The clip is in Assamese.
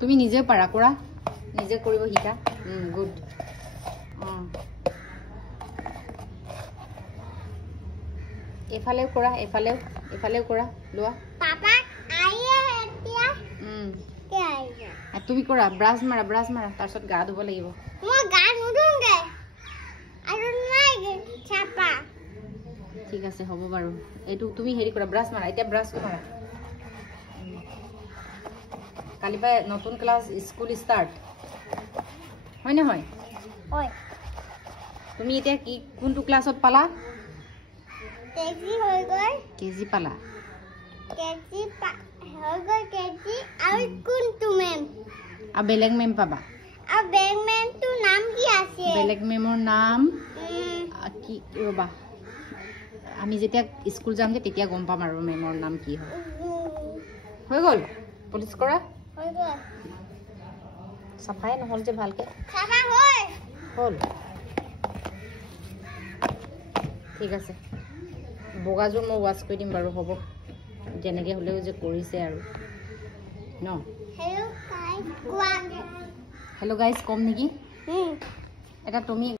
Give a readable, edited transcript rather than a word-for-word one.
তুমি নিজে পাৰা কৰা নিজে কৰিব শিকা গুড এফালেও কৰা এফালেও কৰা লোৱা তুমি কৰা ব্ৰাছ মাৰা তাৰপিছত গা ধুব লাগিব ঠিক আছে হ'ব বাৰু এইটো তুমি হেৰি কৰা ব্ৰাছ মাৰা এতিয়া ব্ৰাছটো মাৰা কালি পৰা নতুন ক্লাছ স্কুল ষ্টাৰ্ট হয় নহয় তুমি এতিয়া কি কোনটো ক্লাছত পালা কেজি পালা আৰু বেলেগ মেম পাবা বেলেগ মেমৰ নাম কি ৰ'বা আমি যেতিয়া স্কুল যাম যে তেতিয়া গম পাম আৰু মেমৰ নাম কি হয় হৈ গ'ল পুলিচ কৰা চাফাই নহ'ল যে ভালকে হ'ল ঠিক আছে বগাযোৰ মই ৱাছ কৰি দিম বাৰু হ'ব যেনেকৈ হ'লেও যে কৰিছে আৰু ন হেল্ল' গাইজ কম নেকি এটা তুমি